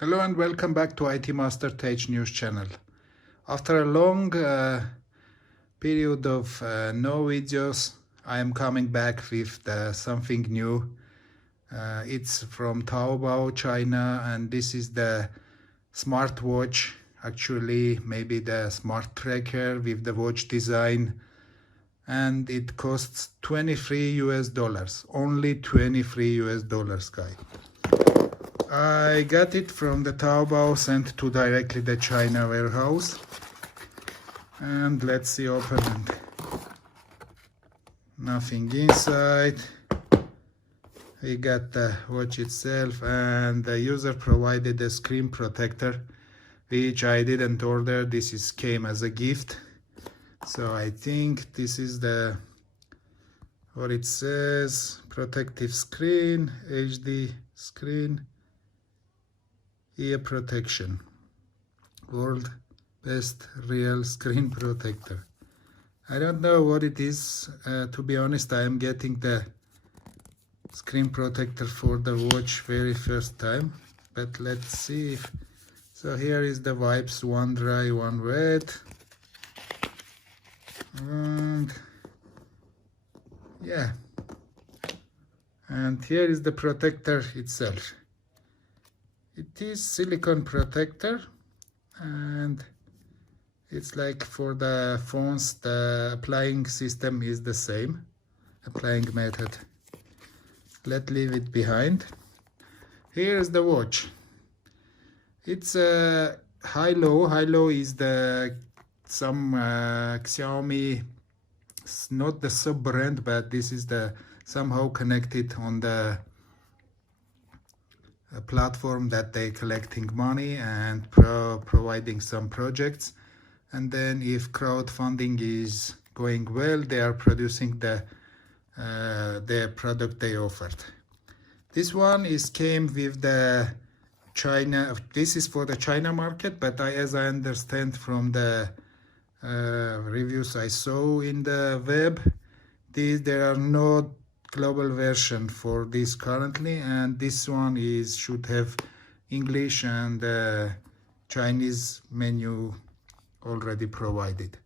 Hello and welcome back to ITMASTER-TECHNEWS channel. After a long period of no videos, I am coming back with something new. It's from Taobao, China, and this is the smartwatch, actually maybe the smart tracker with the watch design, and it costs $23, only $23, guys. I got it from the Taobao, sent to directly the China warehouse. And let's see, open it. Nothing inside. We got the watch itself, and the user provided a screen protector, which I didn't order. This came as a gift. So I think this is what it says: protective screen, HD screen, ear protection, world best real screen protector. I don't know what it is. To be honest, I am getting the screen protector for the watch very first time, but let's see if so. Here is the wipes, one dry, one wet, and yeah, and here is the protector itself. It is silicone protector, and it's like for the phones, the applying system is the same, applying method. Let's leave it behind. Here is the watch. It's a Haylou. Haylou is some Xiaomi, it's not the sub brand, but this is somehow connected on the a platform that they collecting money and providing some projects, and then if crowdfunding is going well, they are producing their product they offered. This one came with the China. This is for the China market, but as I understand from the reviews I saw in the web, there are no global version for this currently, and this one should have English and Chinese menu already provided.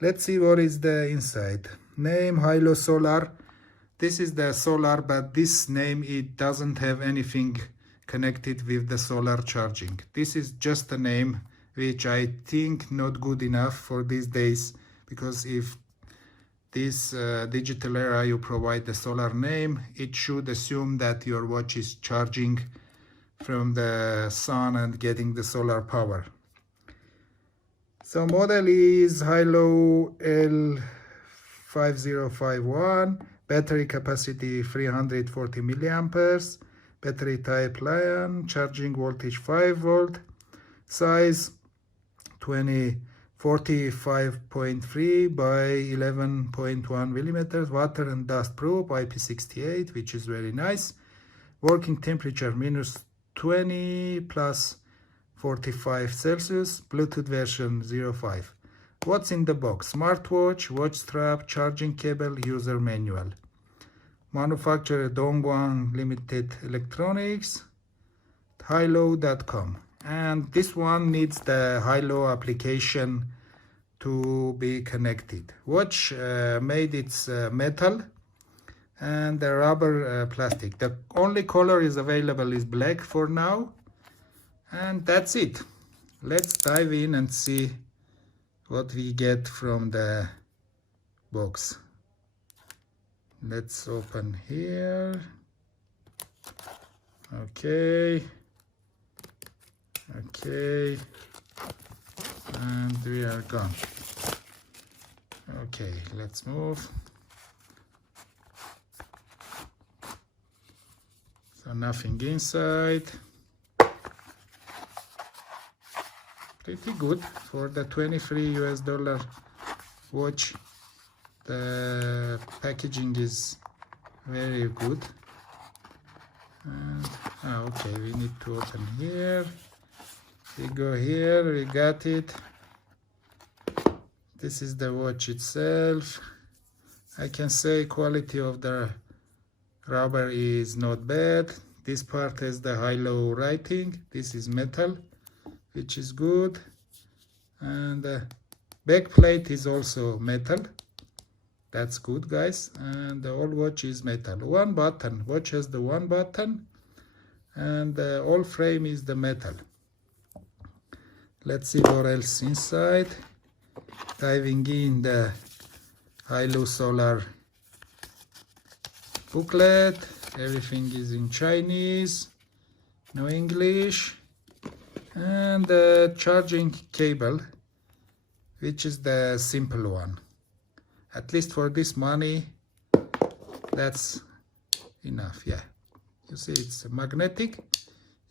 Let's see what is the inside. Name Haylou Solar. This is the solar, but this name, it doesn't have anything connected with the solar charging. This is just a name which I think not good enough for these days, because if this digital era you provide the solar name, it should assume that your watch is charging from the sun and getting the solar power. So model is Haylou L05 battery capacity 340 milliamperes, battery type Li-ion, charging voltage 5 volt, size 45.3 by 11.1 millimeters, water and dust proof, IP68, which is very nice. Working temperature -20 plus 45 Celsius, Bluetooth version 05. What's in the box? Smartwatch, watch strap, charging cable, user manual. Manufacturer Dongguan Limited Electronics, Haylou.com. And this one needs the Haylou application to be connected. Watch made its metal and the rubber plastic. The only color is available is black for now, and that's it. Let's dive in and see what we get from the box. Let's open here. Okay, and we are gone. Okay, let's move. So nothing inside. Pretty good for the $23 watch. The packaging is very good. And, okay, we need to open here. We go here, we got it. This is the watch itself. I can say quality of the rubber is not bad. This part has the Haylou writing. This is metal, which is good. And the back plate is also metal. That's good, guys. And the whole watch is metal. One button. Watch has the one button. And the whole frame is the metal. Let's see what else inside. Diving in the Haylou Solar booklet. Everything is in Chinese, no English. And the charging cable, which is the simple one. At least for this money, that's enough. Yeah, you see it's magnetic.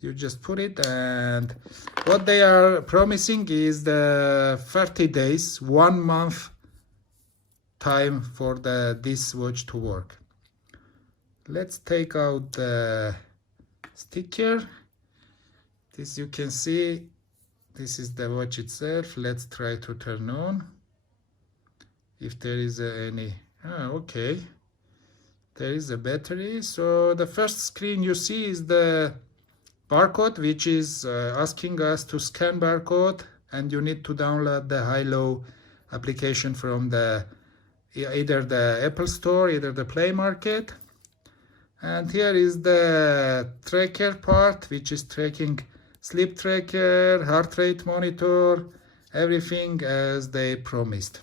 You just put it, and what they are promising is the 30 days, 1 month time for this watch to work. Let's take out the sticker. This you can see, this is the watch itself. Let's try to turn on if there is any. Okay, there is a battery. So the first screen you see is the barcode, which is asking us to scan barcode, and you need to download the Haylou application from either the Apple Store, either the Play Market. And here is the tracker part, which is tracking sleep tracker, heart rate monitor, everything as they promised.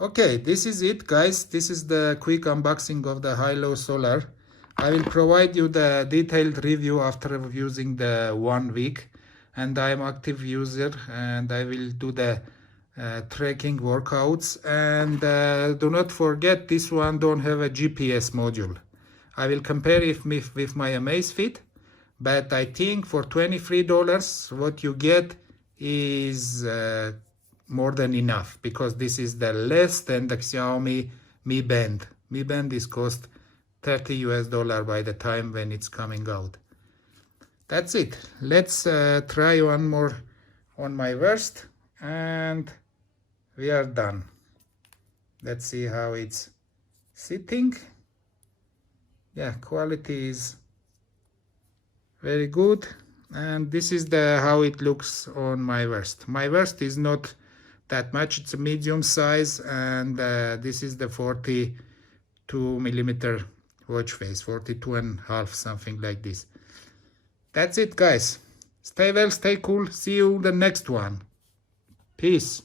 Okay, this is it, guys. This is the quick unboxing of the Haylou Solar. I will provide you the detailed review after using the 1 week, and I am active user, and I will do the tracking workouts. And do not forget, this one don't have a GPS module. I will compare it with my Amazfit, but I think for $23 what you get is more than enough, because this is the less than the Xiaomi Mi Band. Mi Band is cost $30 US by the time when it's coming out. That's it. Let's try one more on my wrist, and we are done. Let's see how it's sitting. Yeah, quality is very good, and this is how it looks on my wrist. My wrist is not that much, it's a medium size, and this is the 42 millimeter watch face, 42.5, something like this. That's it, guys. Stay well, stay cool. See you in the next one. Peace.